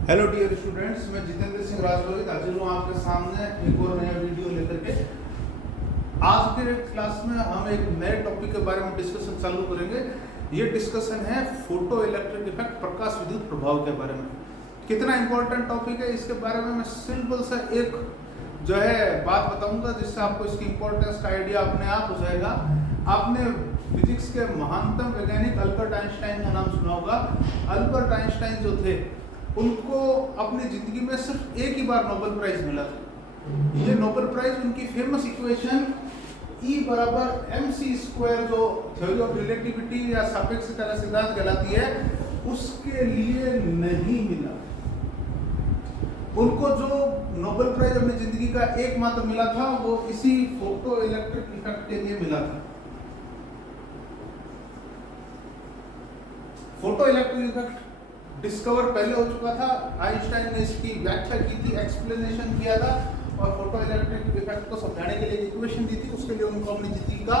Hello dear students, मैं जितेंद्र सिंह राजपुरोहित हाजिर हूँ आपके सामने एक और नया वीडियो लेकर के। आज के क्लास में हम एक नए टॉपिक के बारे में डिस्कशन चालू करेंगे। ये डिस्कशन है फोटो इलेक्ट्रिक इफेक्ट, प्रकाश विद्युत प्रभाव के बारे में। कितना इंपॉर्टेंट टॉपिक है, इसके बारे में मैं सिंपल सा एक जो है बात बताऊंगा, जिससे आपको इसकी इंपॉर्टेंस का आइडिया अपने आप हो जाएगा। आपने फिजिक्स के महानतम वैज्ञानिक अल्बर्ट आइंस्टाइन का नाम सुना होगा। अल्बर्ट आइंस्टाइन जो थे, उनको अपनी जिंदगी में सिर्फ एक ही बार नोबेल प्राइज मिला था। ये नोबेल प्राइज उनकी फेमस इक्वेशन E बराबर mc² जो थ्योरी ऑफ रिलेटिविटी या सापेक्षता का सिद्धांत कहलाती है, उसके लिए नहीं मिला। उनको जो नोबेल प्राइज अपनी जिंदगी का एकमात्र मिला था, वो इसी फोटो इलेक्ट्रिक इफेक्ट के लिए मिला था। फोटो इलेक्ट्रिक इफेक्ट डिस्कवर पहले हो चुका था। आइंस्टाइन ने इसकी व्याख्या की थी, एक्सप्लेनेशन किया था, और फोटो इलेक्ट्रिक इफेक्ट को समझाने के लिए इक्वेशन दी थी। उसके लिए उनको अपनी जिंदगी का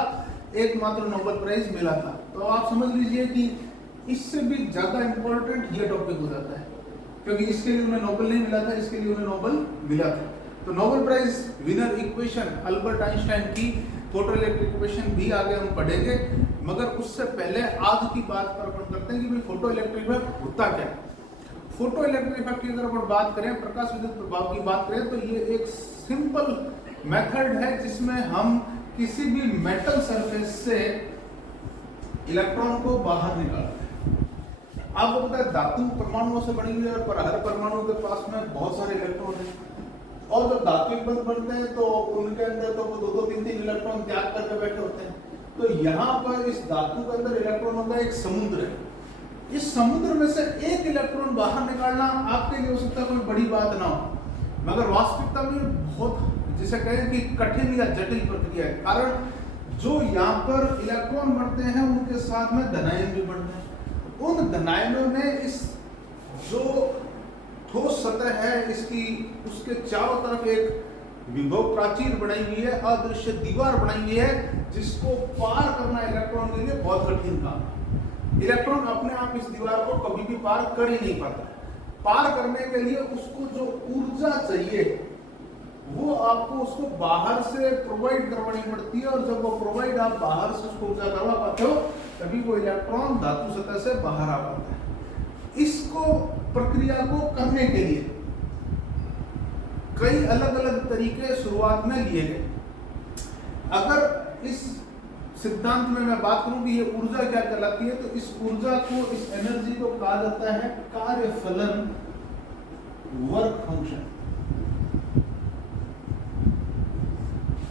एकमात्र नोबेल प्राइज मिला था। तो आप समझ लीजिए कि इससे भी ज्यादा इंपॉर्टेंट ये टॉपिक हो जाता है, क्योंकि इसके लिए उन्हें नोबेल नहीं मिला था, इसके लिए उन्हें नोबेल मिला था। तो Nobel prize winner equation Albert Einstein की फोटो इलेक्ट्रिक इक्वेशन भी आगे हम पढ़ेंगे, मगर उससे पहले आज की बात पर अपन करते हैं कि भाई फोटो इलेक्ट्रिक इफेक्ट होता क्या है। फोटो इलेक्ट्रिक इफेक्ट की अगर अपन बात करें, प्रकाश विद्युत प्रभाव की बात करें, तो ये एक सिंपल मेथड है जिसमें हम किसी भी मेटल सरफेस से इलेक्ट्रॉन को बाहर निकालते हैं। आपको पता है धातु परमाणुओं से बनी हुई है, और हर परमाणु के पास में बहुत सारे इलेक्ट्रॉन हैं, और जब धात्विक बंध बनते हैं तो उनके अंदर तो वो 2-3 इलेक्ट्रॉन त्याग करके बैठे होते हैं। तो यहाँ पर इस धातु के अंदर इलेक्ट्रॉनों का एक समुद्र है। इस समुद्र में से एक इलेक्ट्रॉन बाहर निकालना आपके लिए हो सकता है कोई बड़ी बात ना हो, मगर वास्तविकता में बहुत, जिसे कहें कि कठिन या जटिल प्रक्रिया है। कारण जो यहाँ पर इलेक्ट्रॉन बढ़ते हैं, उनके साथ में धनायन भी बढ़ते हैं। उन धनायनों ने इस जो ठोस सतह है इसकी, उसके चारों तरफ एक विभव प्राचीर बनाई हुई है, अदृश्य दीवार बनाई हुई है, जिसको पार करना इलेक्ट्रॉन के लिए बहुत कठिन काम है। इलेक्ट्रॉन अपने आप इस दीवार को कभी भी पार कर ही नहीं पाता। पार करने के लिए उसको जो ऊर्जा चाहिए, वो आपको उसको बाहर से प्रोवाइड करवानी पड़ती है, और जब वो प्रोवाइड आप बाहर से उसको ऊर्जा करवा पाते हो, तभी वो इलेक्ट्रॉन धातु सतह से बाहर आ पाता है। इसको प्रक्रिया को करने के लिए कई अलग अलग तरीके शुरुआत में लिए गए। अगर इस सिद्धांत में मैं बात करूं कि ये ऊर्जा क्या कहलाती है, तो इस ऊर्जा को, इस एनर्जी को कहा जाता है कार्यफलन, वर्क फंक्शन।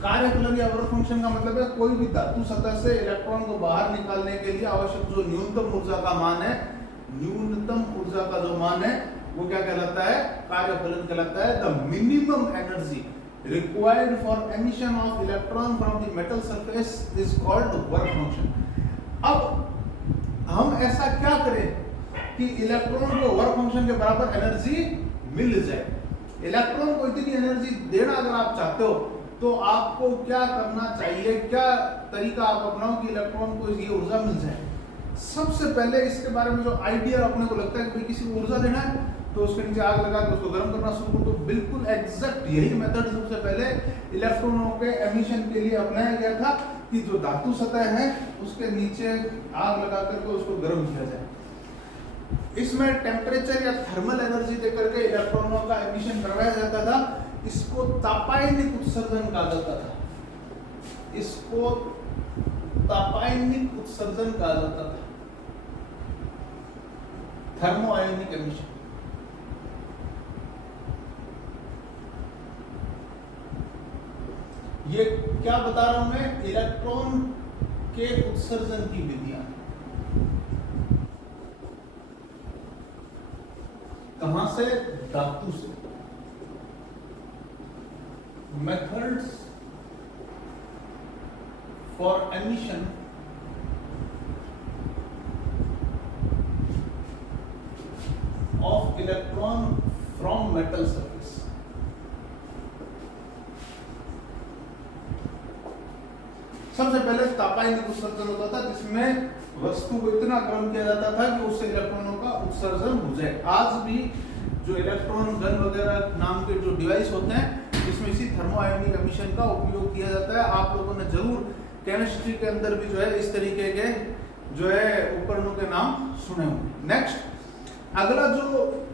कार्यफलन या वर्क फंक्शन का मतलब है कोई भी धातु सतह से इलेक्ट्रॉन को बाहर निकालने के लिए आवश्यक जो न्यूनतम ऊर्जा का मान है, न्यूनतम ऊर्जा का जो मान है, वो क्या कहलाता है? कार्यफलन कहलाता है। The minimum energy required for emission of electron from the metal surface is called work function। अब हम ऐसा क्या करें कि इलेक्ट्रॉन को वर्क फंक्शन के बराबर एनर्जी मिल जाए। इलेक्ट्रॉन को इतनी एनर्जी देना अगर आप चाहते हो, तो आपको क्या करना चाहिए, क्या तरीका आप अपनाओ कि इलेक्ट्रॉन को ये ऊर्जा मिल जाए। सबसे पहले इसके बारे में जो आइडिया अपने को लगता है कि किसी को ऊर्जा देना है, तो उसके नीचे आग लगा के उसको गर्म करना शुरू करो। तो बिल्कुल एग्जैक्ट यही मेथड सबसे पहले इलेक्ट्रॉनों के एमिशन के लिए अपनाया गया था, कि जो धातु सतह है उसके नीचे आग लगा करके उसको गर्म किया जाए। इसमें टेम्परेचर या थर्मल एनर्जी देकर के इलेक्ट्रॉनों का एमिशन करवाया जाता था। इसको तापायनिक उत्सर्जन कहा जाता था। इसको तापायनिक उत्सर्जन कहा जाता था, थर्मो आयोनिक एमिशन। ये क्या बता रहा हूं मैं? इलेक्ट्रॉन के उत्सर्जन की विधियां। कहां से? धातु से। Methods for emission of electron from metal surface. सबसे पहले तापायनिक उत्सर्जन होता था, जिसमें वस्तु को इतना गर्म किया जाता था कि उससे इलेक्ट्रॉनों का उत्सर्जन हो जाए। आज भी जो इलेक्ट्रॉन गन वगैरह नाम के जो डिवाइस होते हैं जिसमें इसी थर्मो आयोनिक एमिशन का उपयोग किया जाता है। आप लोगों ने जरूर केमिस्ट्री के अंदर भी जो है इस तरीके के जो है उपकरणों के नाम सुने होंगे। नेक्स्ट अगला जो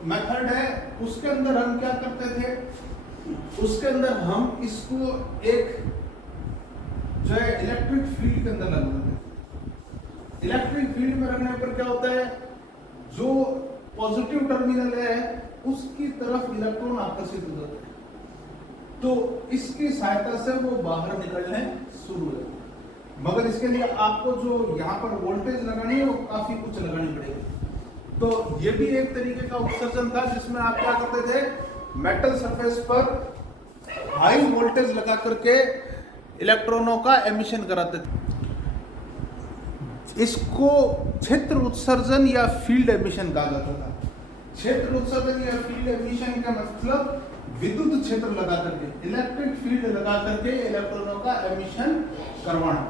मेथड है उसके अंदर हम क्या करते थे, उसके अंदर हम इसको एक जो है इलेक्ट्रिक फील्ड के अंदर लगाते थे। इलेक्ट्रिक फील्ड में रखने पर क्या होता है, जो पॉजिटिव टर्मिनल है उसकी तरफ इलेक्ट्रॉन आकर्षित हो जाते हैं, तो इसकी सहायता से वो बाहर निकलने शुरू हो जाते हैं। मगर इसके लिए आपको जो यहाँ पर वोल्टेज लगानी है वो काफी कुछ लगानी पड़ेगी। तो ये भी एक तरीके का उत्सर्जन था जिसमें आप क्या करते थे, मेटल सरफेस पर हाई वोल्टेज लगा करके इलेक्ट्रॉनों का एमिशन कराते थे। इसको क्षेत्र उत्सर्जन या फील्ड एमिशन कहा जाता था। क्षेत्र उत्सर्जन या फील्ड एमिशन का मतलब विद्युत क्षेत्र लगा करके, इलेक्ट्रिक फील्ड लगा करके इलेक्ट्रॉनों का एमिशन करवाना।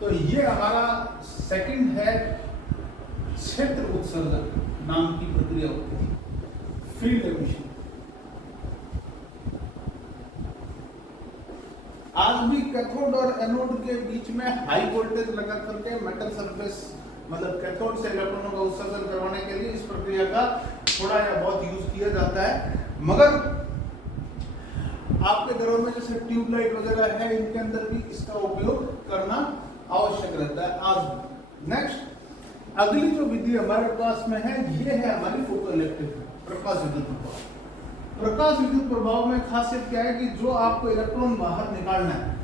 तो ये हमारा सेकंड है क्षेत्र उत्सर्जन नाम की प्रक्रिया होती है, फील्ड एमिशन। आज भी कैथोड और एनोड के बीच में हाई वोल्टेज लगा करके मेटल सरफेस मतलब कैथोड से इलेक्ट्रॉनों का उत्सर्जन करवाने के लिए इस प्रक्रिया का थोड़ा या बहुत यूज किया जाता है। मगर आपके घरों में जैसे ट्यूबलाइट वगैरह है, इनके अंदर भी इसका उपयोग करना आवश्यक रहता है आज। नेक्स्ट अगली जो विधि हमारे पास में है ये है हमारी फोटो इलेक्ट्रिक प्रकाश विद्युत प्रभाव। प्रकाश विद्युत प्रभाव में खासियत क्या है कि जो आपको इलेक्ट्रॉन बाहर निकालना है,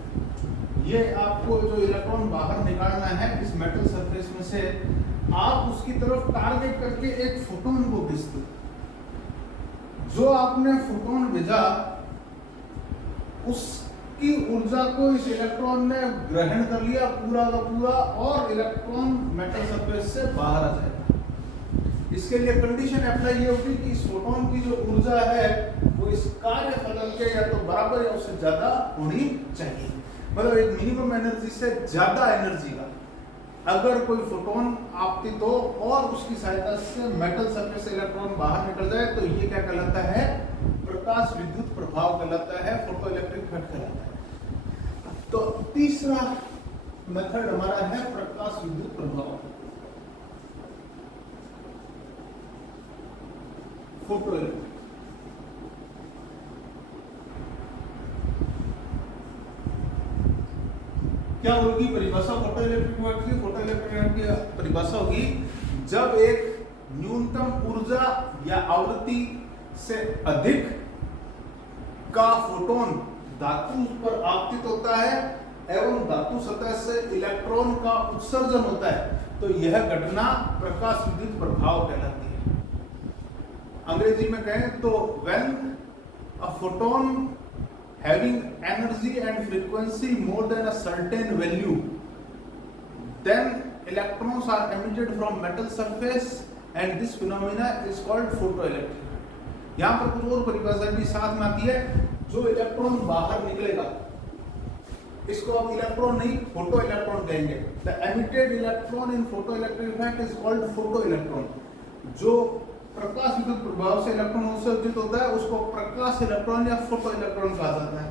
ये आपको जो इलेक्ट्रॉन बाहर निकालना है इस मेटल सरफेस में से, आप उसकी तरफ टारगेट करके एक फोटोन को भेजते हो। जो आपने फोटोन भेजा उसकी ऊर्जा को इस इलेक्ट्रॉन ने ग्रहण कर लिया पूरा का पूरा, और इलेक्ट्रॉन मेटल सरफेस से बाहर आ जाएगा। इसके लिए कंडीशन अप्लाई ये होगी कि इस फोटोन की जो ऊर्जा है वो इस कार्य फलन के या तो बराबर या उससे ज्यादा होनी चाहिए। मतलब एक मिनिमम एनर्जी से ज्यादा एनर्जी का अगर कोई फोटोन आपतित हो और उसकी सहायता से मेटल सरफेस से इलेक्ट्रॉन बाहर निकल जाए तो ये क्या कहलाता है, प्रकाश विद्युत प्रभाव कहलाता है, फोटो इलेक्ट्रिक इफेक्ट कहलाता है। तो तीसरा मेथड हमारा है प्रकाश विद्युत प्रभाव, फोटो इलेक्ट्रिक। क्या होगी परिभाषा फोटो इलेक्ट्रिक इफेक्ट की? फोटो इलेक्ट्रिक इफेक्ट की परिभाषा होगी जब एक न्यूनतम ऊर्जा या आवृत्ति से अधिक का फोटोन धातु पर आपतित होता है एवं धातु सतह से इलेक्ट्रॉन का उत्सर्जन होता है, तो यह घटना प्रकाश विद्युत प्रभाव कहलाती है। अंग्रेजी में कहें तो when a photon having energy and frequency more than a certain value, then electrons are emitted from metal surface and this phenomena is called photoelectric effect। यहाँ पर कुछ और परिभाषा भी साथ में आती है। जो इलेक्ट्रॉन बाहर निकलेगा इसको आप इलेक्ट्रॉन नहीं फोटो इलेक्ट्रॉन कहेंगे। The emitted electron in photoelectric effect is called photoelectron। जो प्रकाश विद्युत प्रभाव से इलेक्ट्रॉन उत्सर्जित होता है उसको प्रकाश इलेक्ट्रॉन या फोटो इलेक्ट्रॉन कहा जाता है।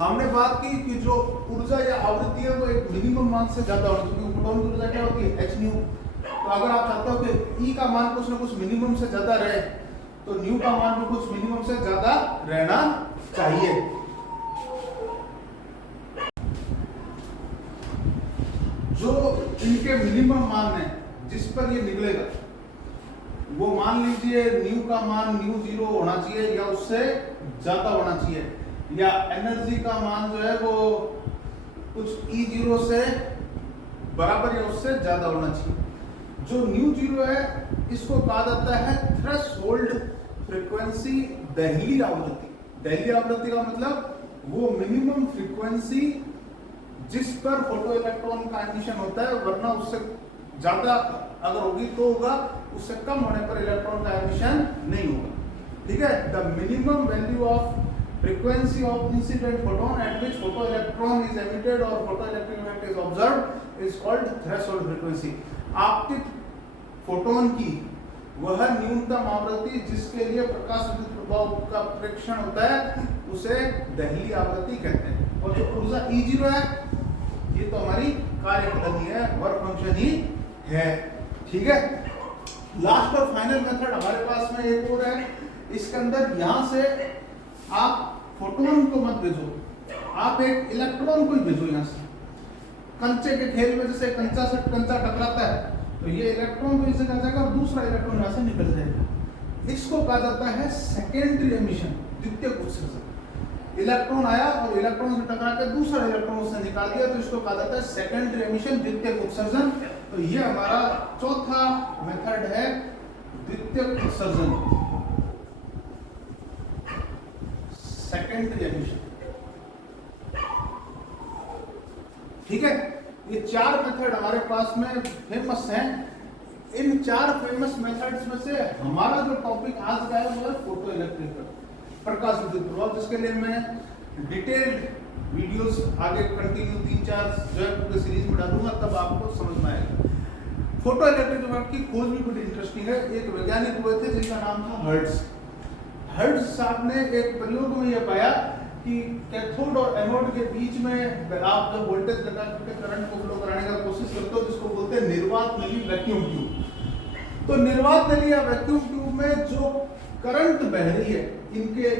हमने बात की कि जो ऊर्जा या आवृत्ति है वो एक मिनिमम मान से ज्यादा होनी चाहिए। फोटोन की ऊर्जा क्या होती है, h न्यू। तो अगर आप चाहते हो कि E का मान कुछ ना कुछ मिनिमम से ज्यादा रहे तो न्यू का मान भी कुछ मिनिमम से ज्यादा रहना चाहिए। जो इनके मिनिमम मान है जिस पर ये निकलेगा वो मान लीजिए न्यू का मान न्यू 0 होना चाहिए या उससे ज्यादा होना चाहिए, या एनर्जी का मान जो है वो कुछ E0 से बराबर या उससे ज्यादा होना चाहिए। जो न्यू 0 है इसको कहा जाता है थ्रेशोल्ड फ्रीक्वेंसी, दहली आवृत्ति। दहली आवृत्ति का मतलब वो मिनिमम फ्रीक्वेंसी जिस पर फोटो इलेक्ट्रॉन का एमिशन होता है, वरना उससे ज्यादा अगर होगी तो होगा, उससे कम होने पर इलेक्ट्रॉन का एमिशन नहीं होगा। ठीक है, the minimum value of frequency of incident photon at which photo electron is emitted और photo electric effect is observed is called threshold frequency. आपतित फोटोन की वह न्यूनतम आवृत्ति जिसके लिए प्रकाश विद्युत प्रभाव का प्रेक्षण होता है उसे दहली आवृत्ति कहते हैं। और जो ऊर्जा E0 है ये तो हमारी कार्यप्रणाली है, वर्क फंक्शन ही है। ठीक है, लास्ट और फाइनल मेथड हमारे पास में एक और है। इसके अंदर यहां से आप फोटोन को मत भेजो, आप एक इलेक्ट्रॉन को ही भेजो। यहां से कंचे के खेल में जैसे कंचा से कंचा टकराता है तो ये इलेक्ट्रॉन तो इसे जाएगा और दूसरा इलेक्ट्रॉन यहां से निकल जाएगा। इसको कहा जाता है सेकेंडरी एमिशन, द्वितीयक उत्सर्जन। इलेक्ट्रॉन आया और इलेक्ट्रॉन से टकरा के दूसरा इलेक्ट्रॉन उससे निकाल दिया तो इसको कहा जाता है सेकेंडरी एमिशन, द्वितीयक उत्सर्जन। तो ये हमारा चौथा मेथड है, द्वितीयक उत्सर्जन, सेकेंडरी एमिशन। ठीक है, ये चार मेथड हमारे पास में फेमस हैं। इन चार फेमस मेथड्स में से हमारा जो टॉपिक आज का है वो है फोटो इलेक्ट्रिक प्रकाश विद्युत प्रभाव, जिसके लिए मैं डिटेल्ड वीडियोस आगे कंटिन्यू 3-4 जो है पूरे सीरीज में डालूंगा, तब आपको समझ में आएगा। फोटो इलेक्ट्रिक प्रभाव की खोज भी बड़ी इंटरेस्टिंग है। एक वैज्ञानिक हुए थे जिनका नाम था हर्ट्ज। हर्ट्ज साहब ने एक प्रयोग में यह पाया कि कैथोड और एनोड के बीच में आप जब वोल्टेज लगा करके करंट को फ्लो कराने का कोशिश करते हो जिसको बोलते हैं निर्वात नली वैक्यूम ट्यूब। तो निर्वात नली या वैक्यूम ट्यूब में जो करंट बह रही है इनके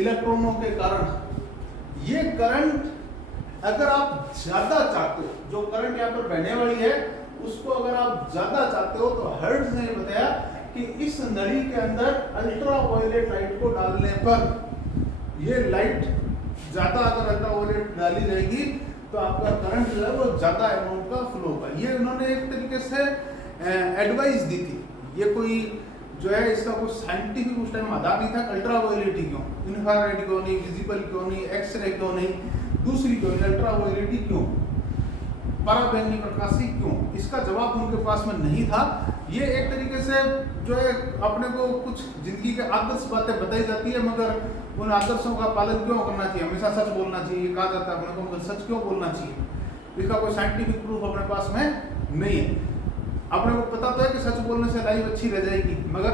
इलेक्ट्रॉनों के कारण, ये करंट अगर आप ज्यादा चाहते हो, जो करंट यहाँ पर बहने वाली है उसको अगर आप ज्यादा चाहते हो तो हर्ट्ज ने बताया कि इस नली के अंदर अल्ट्रा वायलेट लाइट को डालने पर ये लाइट ज्यादा अगर अल्ट्रावायलेट डाली जाएगी तो आपका करंट जो है वो ज्यादा अमाउंट का फ्लो होगा। ये उन्होंने एक तरीके से एडवाइस दी थी। ये कोई जो है इसका कुछ साइंटिफिक उस टाइम आधार नहीं था। अल्ट्रावायलेट ही क्यों, इंफ्रारेड क्यों नहीं, विजिबल क्यों नहीं, एक्सरे क्यों नहीं, दूसरी क्यों नहीं, अल्ट्रावायलेट ही क्यों, पराबैंगनी प्रकाशी क्यों, इसका जवाब उनके पास में नहीं था। ये एक तरीके से जो है अपने को कुछ जिंदगी के आदर्श बातें बताई जाती है, मगर उन आदर्शों का पालन क्यों करना चाहिए, हमेशा सच बोलना चाहिए कहा जाता है अपने को, मगर सच क्यों बोलना चाहिए, इसका कोई साइंटिफिक प्रूफ अपने पास में नहीं है। अपने को पता तो है कि सच बोलने से लाइफ अच्छी रह जाएगी, मगर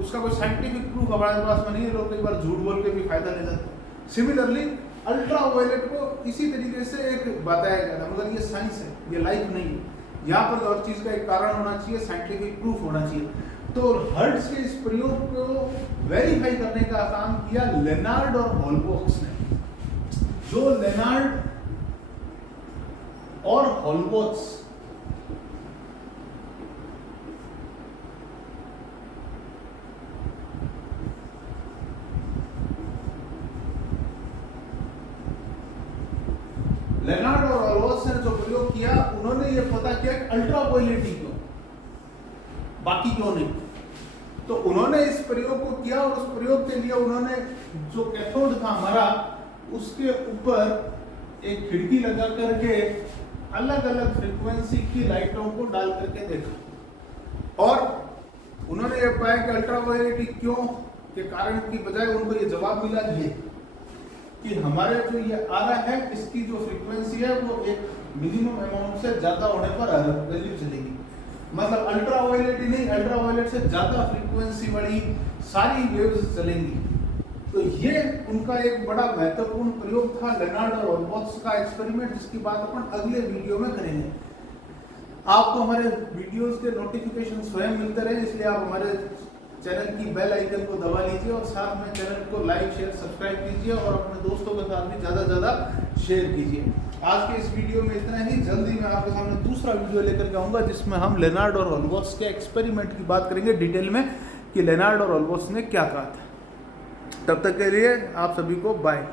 उसका कोई साइंटिफिक प्रूफ हमारे पास में नहीं है। लोग कई बार झूठ बोल के भी फायदा ले जाते हैं। सिमिलरली अल्ट्रावायलेट को इसी तरीके से एक बताया गया था, मगर ये साइंस है, ये लाइफ नहीं है। यहाँ पर हर चीज का एक कारण होना चाहिए, साइंटिफिक प्रूफ होना चाहिए। तो हर्ट्ज के इस प्रयोग को वेरीफाई करने का काम किया लेनार्ड और हॉलबॉक्स ने। जो लेनार्ड और हॉलबॉक्स लेनार्ड और हॉलबॉक्स ने जो प्रयोग किया, उन्होंने ये पता किया कि अल्ट्रावायलेट ही क्यों, बाकी क्यों नहीं। तो उन्होंने इस प्रयोग को किया और उस प्रयोग के लिए उन्होंने जो कैथोड था हमारा उसके ऊपर एक खिड़की लगा करके अलग अलग फ्रीक्वेंसी की लाइटों को डाल करके देखा और उन्होंने ये पाया कि अल्ट्रावायलेट क्यों के कारण की बजाय उनको ये जवाब मिला कि हमारे जो ये आ रहा है इसकी जो फ्रीक्वेंसी है वो एक मिनिमम अमाउंट से ज्यादा होने पर वैल्यू चलेगी। मतलब अल्ट्रावायलेट ही नहीं, अल्ट्रावायलेट से ज्यादा फ्रीक्वेंसी वाली सारी वेव्स चलेंगी। तो ये उनका एक बड़ा महत्वपूर्ण प्रयोग था, लेनार्ड और हॉलबॉक्स का एक्सपेरिमेंट, जिसकी बात अपन अगले वीडियो में करेंगे। आपको हमारे वीडियोस के नोटिफिकेशन स्वयं मिलते रहे, इसलिए आप हमारे चैनल की बेल आइकन को दबा लीजिए और साथ में चैनल को लाइक शेयर सब्सक्राइब कीजिए और अपने दोस्तों के साथ भी ज़्यादा से ज़्यादा शेयर कीजिए। आज के इस वीडियो में इतना ही। जल्दी मैं आपके सामने दूसरा वीडियो लेकर के आऊँगा जिसमें हम लेनार्ड और हॉलबॉक्स के एक्सपेरिमेंट की बात करेंगे डिटेल में कि लेनार्ड और हॉलबॉक्स ने क्या कहा था। तब तक के लिए आप सभी को बाय।